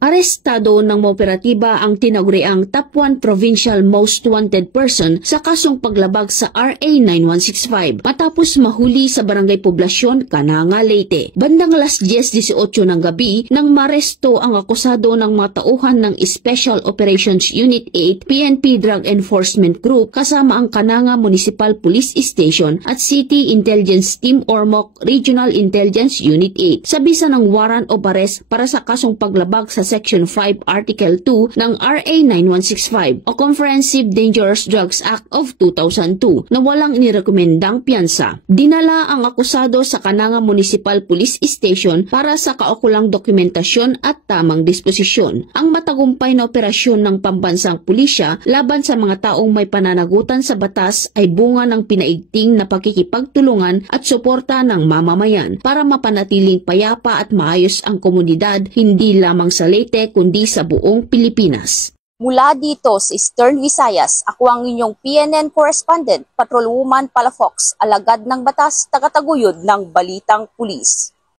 Arestado ng mga operatiba ang tinaguriang Top 1 Provincial Most Wanted Person sa kasong paglabag sa RA 9165 matapos mahuli sa barangay Poblasyon, Cananga, Leyte. Bandang alas 10:18 ng gabi nang maresto ang akusado ng mga tauhan ng Special Operations Unit 8 PNP Drug Enforcement Group kasama ang Cananga Municipal Police Station at City Intelligence Team Ormoc Regional Intelligence Unit 8 sa bisa ng warrant of arrest para sa kasong paglabag sa Section 5 Article 2 ng RA 9165 o Comprehensive Dangerous Drugs Act of 2002 na walang inirekomendang piyansa. Dinala ang akusado sa Cananga Municipal Police Station para sa kaukulang dokumentasyon at tamang disposisyon. Ang matagumpay na operasyon ng pambansang pulisya laban sa mga taong may pananagutan sa batas ay bunga ng pinaigting na pakikipagtulungan at suporta ng mamamayan para mapanatiling payapa at maayos ang komunidad hindi lamang sa Leyte kundi sa buong Pilipinas. Mula dito sa Eastern Visayas, ako ang inyong PNN correspondent, Patrolwoman Palafox, alagad ng batas, tagataguyod ng Balitang Pulis.